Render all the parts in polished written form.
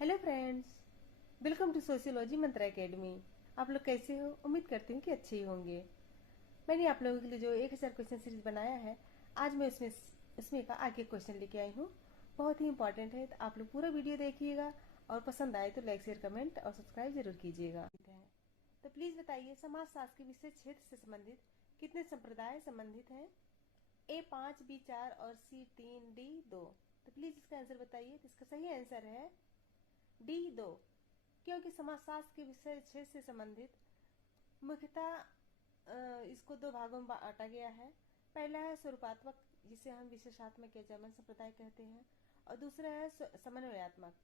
Hello friends, welcome to sociology Mantra academy. आप लोग कैसे हो? उम्मीद करती हूँ कि अच्छे ही होंगे। मैंने आप लोगों के लिए जो 1000 क्वेश्चन सीरीज बनाया है, आज मैं उसमें का आगे क्वेश्चन लेके आई हूँ। बहुत ही इंपॉर्टेंट है, तो आप लोग पूरा वीडियो देखिएगा और पसंद आए तो लाइक, शेयर, कमेंट और सब्सक्राइब जरूर कीजिएगा। तो प्लीज बताइए, समाजशास्त्र के विशेष क्षेत्र से संबंधित कितने संप्रदाय संबंधित हैं? A 5, B 4 और C 3, D 2। तो प्लीज इसका आंसर बताइए। तो इसका सही आंसर है D 2, क्योंकि समाजशास्त्र के विषय क्षेत्र से संबंधित मुख्यतः इसको दो भागों में बांटा गया है। पहला है स्वरूपात्मक, जिसे हम विशेषात्मक या जर्मन संप्रदाय कहते हैं, और दूसरा है समन्वयात्मक,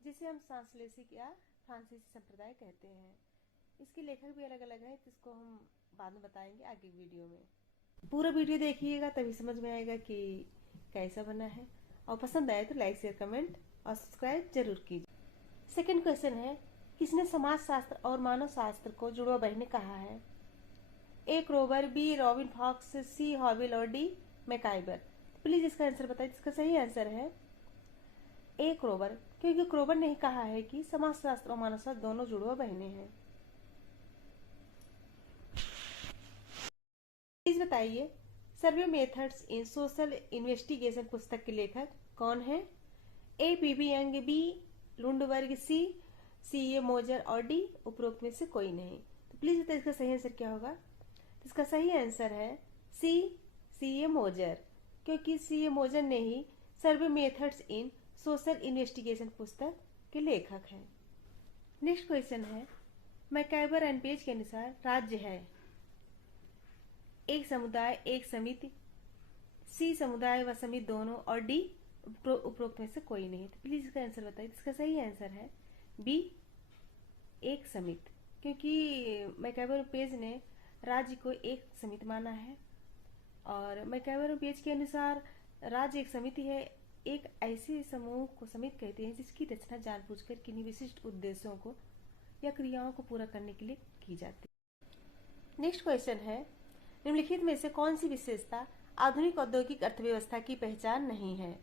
जिसे हम सांश्लेषिक या फ्रांसीसी संप्रदाय कहते हैं। इसके लेखक भी अलग अलग हैं, तो इसको हम बाद में बताएंगे आगे वीडियो में। पूरा वीडियो देखिएगा, तभी समझ में आएगा कि कैसा बना है। और पसंद आए तो लाइक, शेयर, कमेंट और सब्सक्राइब जरूर कीजिए। सेकंड क्वेश्चन है, किसने समाजशास्त्र और मानव शास्त्र को जुड़वा बहने कहा है? ए क्रोबर, बी रॉबिन फॉक्स, सी हॉवेल और डी मैकाइबर। प्लीज इसका आंसर बताइए। इसका सही आंसर है ए क्रोबर, क्योंकि क्रोबर ने कहा है कि समाजशास्त्र और मानव शास्त्र दोनों जुड़वा बहने हैं। प्लीज बताइए, सर्वे मेथड्स इन सोशल इन्वेस्टिगेशन पुस्तक के लेखक कौन है? ए पीबी यंग, बी लुंडबर्ग, सी ए मोजर और डी उपरोक्त में से कोई नहीं। तो प्लीज बताइए इसका सही आंसर क्या होगा? तो इसका सही आंसर है सी ए मोजर, क्योंकि सी ए मोजर ने ही सर्वे मेथड्स इन सोशल इन्वेस्टिगेशन पुस्तक के लेखक हैं। नेक्स्ट क्वेश्चन है, मैकाइबर एंड पेज के अनुसार राज्य है एक समुदाय, एक समिति, सी समुदाय व समिति दोनों और डी उपरोक्त में से कोई नहीं। तो प्लीज इसका आंसर बताइए। इसका सही आंसर है बी एक समिति, क्योंकि मैकाइबर पेज ने राज्य को एक समिति माना है। और मैकाइबर पेज के अनुसार राज्य एक समिति है, एक ऐसे समूह को समिति कहते हैं जिसकी रचना जानबूझकर किन्हीं विशिष्ट उद्देश्यों को या क्रियाओं को पूरा करने के लिए की जाती है। नेक्स्ट क्वेश्चन है, निम्नलिखित में से कौन सी विशेषता आधुनिक औद्योगिक अर्थव्यवस्था की पहचान नहीं है?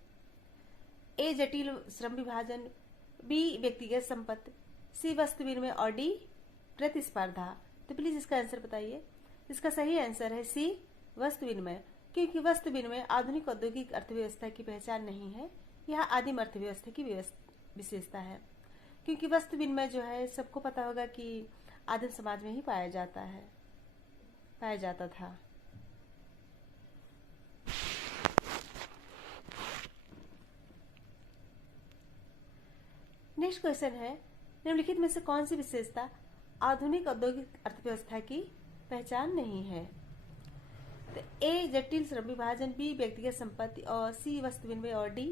ए जटिल श्रम विभाजन, बी व्यक्तिगत संपत्ति, सी वस्तु विनिमय और डी प्रतिस्पर्धा। तो प्लीज इसका आंसर बताइए। इसका सही आंसर है सी वस्तु विनिमय, क्योंकि वस्तु विनिमय आधुनिक औद्योगिक अर्थव्यवस्था की पहचान नहीं है, यह आदिम अर्थव्यवस्था की विशेषता है। क्योंकि वस्तु विनिमय जो है, सबको पता होगा कि आदिम समाज में ही पाया जाता था। नेक्स्ट क्वेश्चन है, निम्नलिखित में से कौन सी विशेषता आधुनिक औद्योगिक अर्थव्यवस्था की पहचान नहीं है? तो ए जटिल श्रम विभाजन, बी व्यक्तिगत संपत्ति और सी वस्तु विनिमय और डी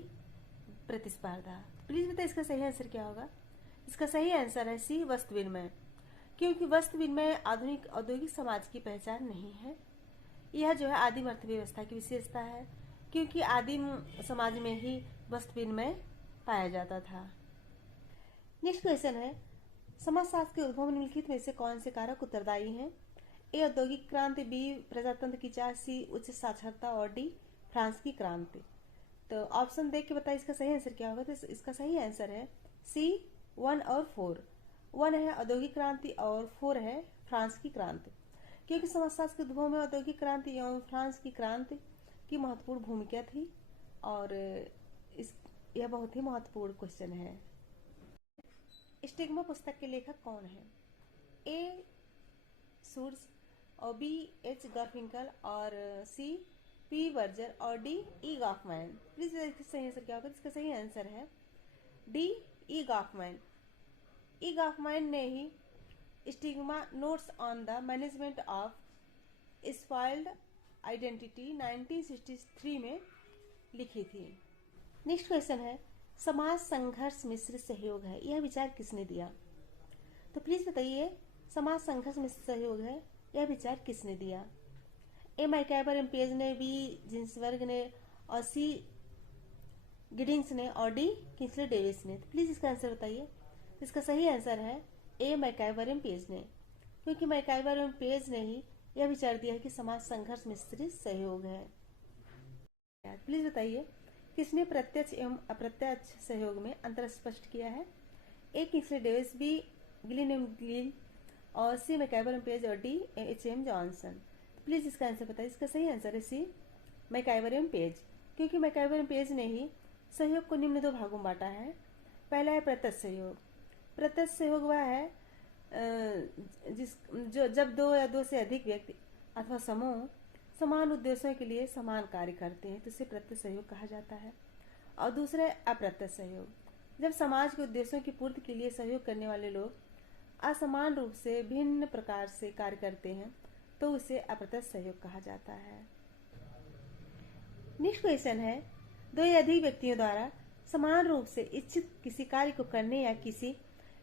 प्रतिस्पर्धा। प्लीज बताइए इसका सही आंसर क्या होगा? इसका सही आंसर है सी वस्तु विनिमय, क्योंकि वस्तु विनिमय आधुनिक औद्योगिक समाज की पहचान नहीं है, यह जो है आदिम अर्थव्यवस्था की विशेषता है, क्योंकि आदिम समाज में ही वस्तु विनिमय पाया जाता था। नेक्स्ट क्वेश्चन है, समाजशास्त्र के उद्भव निम्नलिखित में से कौन से कारक उत्तरदायी हैं? ए औद्योगिक क्रांति, बी प्रजातंत्र की चाह, सी उच्च साक्षरता और डी फ्रांस की क्रांति। तो ऑप्शन देख के बताइए इसका सही आंसर क्या होगा? तो इसका सही आंसर है सी 1 और 4। 1 है औद्योगिक क्रांति और 4 है फ्रांस की क्रांति, क्योंकि समाजशास्त्र के उद्भव में औद्योगिक क्रांति एवं फ्रांस की क्रांति की महत्वपूर्ण भूमिका थी। और यह बहुत ही महत्वपूर्ण क्वेश्चन है। स्टिग्मा पुस्तक के लेखक कौन है? ए सूर्स और बी एच गार्फिंकल और सी पी बर्जर और डी ई गॉफमैन। प्लीज सही आंसर क्या होगा? इसका सही आंसर है D E Goffman. E Goffman ने ही stigma notes on the management of spoiled identity 1963 में लिखी थी। नेक्स्ट क्वेश्चन है, समाज संघर्ष मिश्रित सहयोग है, यह विचार किसने दिया? तो प्लीज बताइए, समाज संघर्ष मिश्रित सहयोग है, यह विचार किसने दिया? ए मैकाइबर एंड पेज ने, बी जिन्सबर्ग ने और सी गिडिंग्स ने और डी किंग्सले डेविस ने। तो प्लीज इसका आंसर बताइए। इसका सही आंसर है ए मैकाइबर एंड पेज ने, क्योंकि मैकाइबर एंड पेज ने ही यह विचार दिया है कि समाज संघर्ष मिश्रित सहयोग है। प्लीज बताइए, किसने प्रत्यक्ष एवं अप्रत्यक्ष सहयोग में अंतर स्पष्ट किया है? A Kingsley Davis, B Gillin Gill और सी मैकआइवर पेज और डी एच.एम. जॉनसन। प्लीज इसका आंसर बताइए। इसका सही आंसर है सी मैकआइवर पेज, क्योंकि मैकआइवर पेज ने ही सहयोग को निम्न दो भागों में बांटा है। पहला है प्रत्यक्ष सहयोग। प्रत्यक्ष सहयोग वह है जब दो या दो से अधिक व्यक्ति अथवा समूह समान उद्देश्यों के लिए समान कार्य करते हैं तो इसे प्रत्यक्ष सहयोग कहा जाता है। और दूसरा है अप्रत्यक्ष सहयोग, जब समाज के उद्देश्यों की पूर्ति के लिए सहयोग करने वाले लोग असमान रूप से भिन्न प्रकार से कार्य करते हैं तो उसे अप्रत्यक्ष सहयोग कहा जाता है। नेक्स्ट क्वेश्चन है, दो या अधिक व्यक्तियों द्वारा समान रूप से इच्छित किसी कार्य को करने या किसी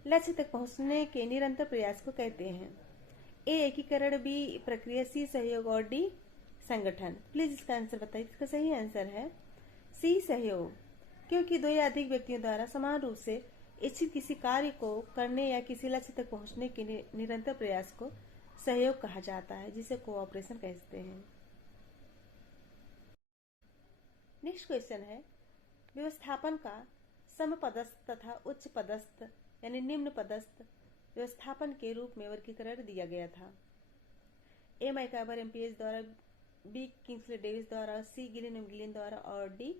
लक्ष्य तक पहुंचने के निरंतर प्रयास को कहते हैं। ए एकीकरण, बी प्रक्रिया, सी सहयोग और डी संगठन। प्लीज इसका आंसर बताइए। इसका सही आंसर है सी सहयोग, क्योंकि दो या अधिक व्यक्तियों द्वारा समान रूप से इच्छित किसी कार्य को करने या किसी लक्ष्य तक पहुंचने के निरंतर प्रयास को सहयोग कहा जाता है, जिसे कोऑपरेशन कहते हैं। नेक्स्ट क्वेश्चन है, व्यवस्थापन का समपदस्थ तथा उच्च पदस्थ यानी निम्न पदस्थ व्यवस्थापन के रूप में वर्गीकरण दिया गया था। ए मैकआइवर एमपीएच द्वारा, बी किंग्सले डेविस द्वारा, सी गिलिन द्वारा और डी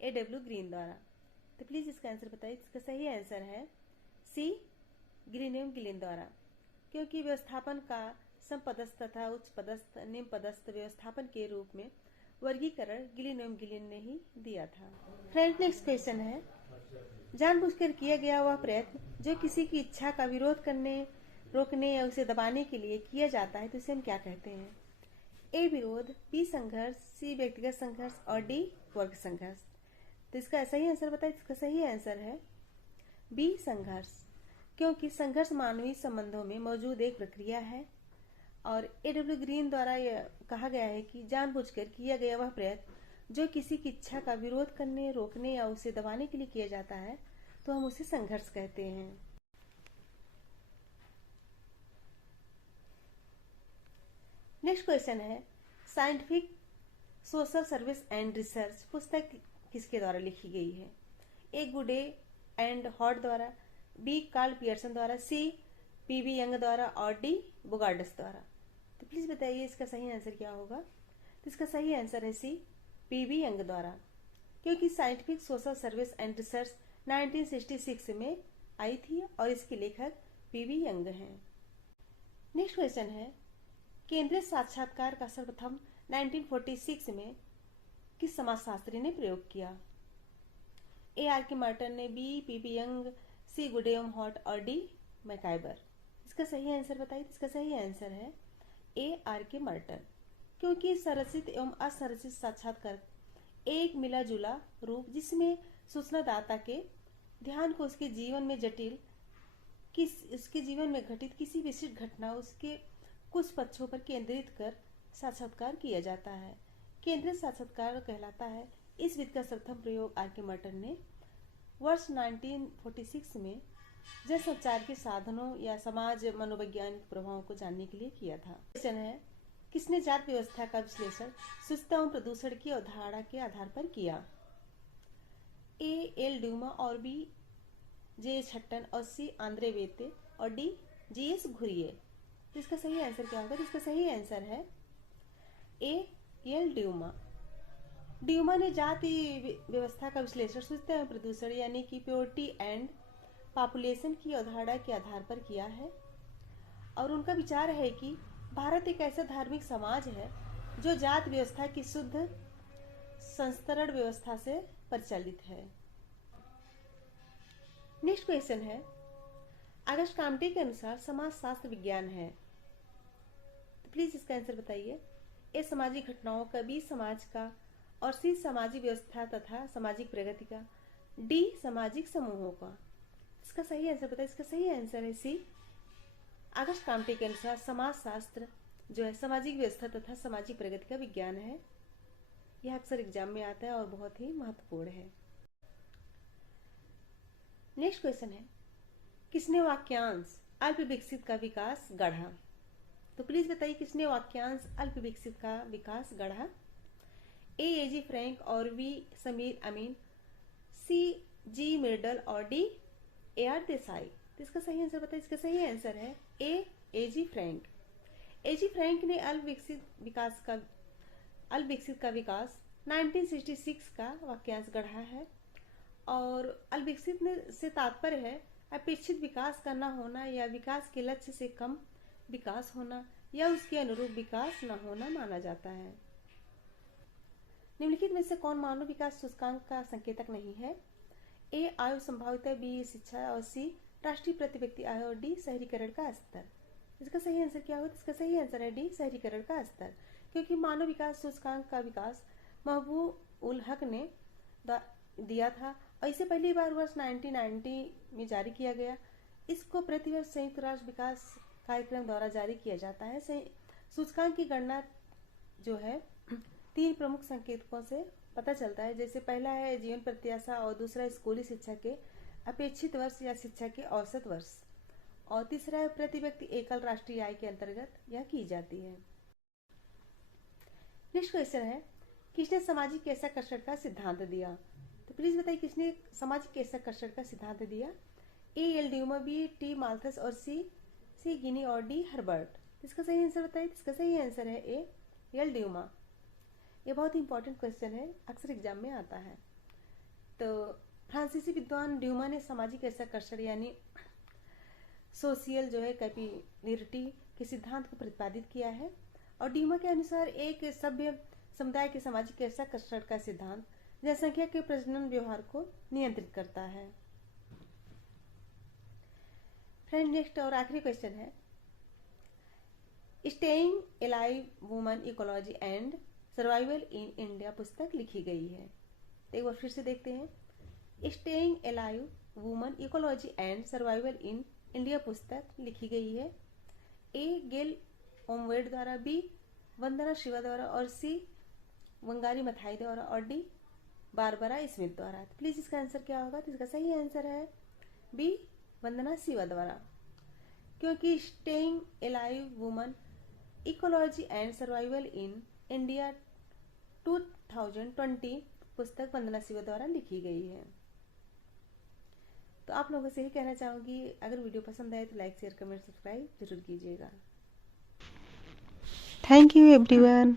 ए.डब्ल्यू. ग्रीन द्वारा। तो प्लीज इसका आंसर बताइए। इसका सही आंसर है सी गिलिन द्वारा, क्योंकि व्यवस्थापन का समपदस्थ तथा उच्च पदस्थ निम्न पदस्थ व्यवस्थापन के रूप में वर्गीकरण गिलिन ने ही दिया था। फ्रेंड, नेक्स्ट क्वेश्चन है, जानबूझकर किया गया वह प्रयत्न जो किसी की इच्छा का विरोध करने, रोकने या उसे दबाने के लिए किया जाता है तो इसे हम क्या कहते हैं। ए विरोध, बी संघर्ष, सी व्यक्तिगत संघर्ष और डी वर्ग संघर्ष। तो इसका सही आंसर बताइए। इसका सही आंसर है बी संघर्ष, क्योंकि संघर्ष मानवीय संबंधों में मौजूद एक प्रक्रिया है और ए.डब्ल्यू. ग्रीन द्वारा यह कहा गया है कि जानबूझकर किया गया वह प्रयत्न जो किसी की इच्छा का विरोध करने, रोकने या उसे दबाने के लिए किया जाता है तो हम उसे संघर्ष कहते हैं। नेक्स्ट क्वेश्चन है, scientific social service and research पुस्तक किसके द्वारा लिखी गई है। ए गुडे एंड हॉट द्वारा, बी कार्ल पियर्सन द्वारा, सी पी.बी. यंग द्वारा और डी बोगार्डस द्वारा। तो प्लीज बताइए इसका सही आंसर क्या होगा। तो इसका सही आंसर है सी पी.बी. यंग द्वारा, क्योंकि scientific social service and research 1966 में आई थी और इसके लेखक पी.बी. यंग हैं। नेक्स्ट क्वेश्चन है, केंद्रीय साक्षात्कार का सर्वप्रथम 1946 में किस समाजशास्त्री ने प्रयोग किया। ए आर के मार्टन ने, बी पी.बी. यंग, सी गुडेम हॉट और डी मैकआइवर। इसका सही आंसर बताइए। इसका सही आंसर है ए आर के मार्टन, क्योंकि संरचित एवं असंरचित साक्षात्कार एक मिला जुला रूप जिसमें सूचनादाता के ध्यान को उसके जीवन में उसके जीवन में घटित किसी विशिष्ट घटना उसके कुछ पक्षों पर केंद्रित कर साक्षात्कार किया जाता है, केंद्रित साक्षात्कार कहलाता है। इस विधि का सर्वप्रथम प्रयोग आर के मार्टन ने वर्ष 1946 में जनसंचार के साधनों या समाज मनोवैज्ञानिक प्रभावों को जानने के लिए किया था। क्वेश्चन है, किसने जात व्यवस्था का विश्लेषण सुस्तता एवं प्रदूषण की अवधारणा के आधार पर किया। ए एल ड्यूमा और बी जे छट्टन और सी आंद्रे वेते और डी जी एस घुरिये। तो इसका सही आंसर क्या होगा। इसका सही आंसर है ए एल ड्यूमा। ड्यूमा ने जाति व्यवस्था का विश्लेषण सुस्तता एवं प्रदूषण यानी कि प्योरिटी एंड पॉपुलेशन की अवधारणा के आधार पर किया है और उनका विचार है कि भारत एक ऐसा धार्मिक समाज है जो जात व्यवस्था की शुद्ध संस्तरण व्यवस्था से परिचालित है। नेक्स्ट क्वेश्चन है, अगस्ट काम्टे के अनुसार समाजशास्त्र विज्ञान है, तो प्लीज इसका आंसर बताइए। ए सामाजिक घटनाओं का, बी समाज का और सी सामाजिक व्यवस्था तथा सामाजिक प्रगति का, डी सामाजिक समूहों का। इसका सही आंसर बताइए। इसका सही आंसर है सी अगस्ट काम्टे के अनुसार समाजशास्त्र जो है सामाजिक व्यवस्था तथा सामाजिक प्रगति का विज्ञान है। यह अक्सर एग्जाम में आता है और बहुत ही महत्वपूर्ण है। नेक्स्ट क्वेश्चन है, किसने वाक्यांश अल्प विकसित का विकास गढ़ा। तो प्लीज बताइए किसने वाक्यांश अल्प विकसित का विकास गढ़ा। ए जी फ्रैंक और V Samir Amin, C G Myrdal और डी AR देसाई। तो इसका सही आंसर बताइए। इसका सही आंसर है A, AG Frank. AG Frank ने अल्पविकसित का विकास 1966 का वाक्यांश गढ़ा है। और अल्पविकसित ने से तात्पर्य है अपेक्षित विकास का न होना या विकास के लक्ष्य से कम विकास होना या उसके अनुरूप विकास न होना माना जाता है। निम्नलिखित में से कौन मानव विकास सूचकांक का संकेतक नहीं है? ए, आयु संभाव्यता, बी, शिक्षा और सी, राष्ट्रीय प्रति व्यक्ति आय और डी, शहरीकरण का स्तर। इसका सही आंसर क्या होगा? इसका सही आंसर है डी, शहरीकरण का स्तर। क्योंकि मानव विकास सूचकांक का विकास महबूब उल हक ने दिया था और इसे पहली बार वर्ष 1990 में जारी किया गया। इसको प्रतिवर्ष संयुक्त राष्ट्र विकास कार्यक्रम द्वारा जारी किया जाता है। सूचकांक की गणना जो है 3 प्रमुख संकेतकों से पता चलता है। जैसे पहला है जीवन प्रत्याशा और दूसरा स्कूली शिक्षा के अपेक्षित वर्ष या शिक्षा के औसत वर्ष और तीसरा है प्रति व्यक्ति एकल राष्ट्रीय आय के अंतर्गत यह की जाती है। नेक्स्ट क्वेश्चन है किसने सामाजिक केशाकर्षण का सिद्धांत दिया? तो प्लीज बताइए किसने सामाजिक केशाकर्षण का सिद्धांत दिया? A, L Dumas, B, T Malthus और सी गिनी और डी हर्बर्ट। इसका सही आंसर बताइए। इसका सही आंसर है ए, एल ड्यूमा। ये बहुत इंपॉर्टेंट क्वेश्चन है, अक्सर एग्जाम में आता है। तो फ्रांसीसी विद्वान ड्यूमा ने सामाजिक केशाकर्षण यानी सोशियल जो है कैपिलरिटी के सिद्धांत को प्रतिपादित किया है। और ड्यूमा के अनुसार एक सभ्य समुदाय के सामाजिक केशाकर्षण का सिद्धांत जनसंख्या के प्रजनन व्यवहार को नियंत्रित करता है। फ्रेंड नेक्स्ट और आखिरी क्वेश्चन है staying alive woman ecology and survival in India पुस्तक लिखी गई है। तो एक बार फिर से देखते हैं। Staying alive woman ecology and survival in India पुस्तक लिखी गई है। ए, गेल ओमवेड द्वारा, बी, वंदना शिवा द्वारा और सी, वंगारी मथाई द्वारा और डी, बारबरा स्मिथ द्वारा। तो प्लीज इसका आंसर क्या होगा? तो इसका सही आंसर है बी, वंदना शिवा द्वारा। क्योंकि staying alive woman ecology and survival in India 2020 पुस्तक वंदना शिवा द्वारा लिखी गई है। तो आप लोगों से यही कहना चाहूंगी अगर वीडियो पसंद आए तो लाइक, शेयर, कमेंट, सब्सक्राइब जरूर कीजिएगा। Thank you everyone.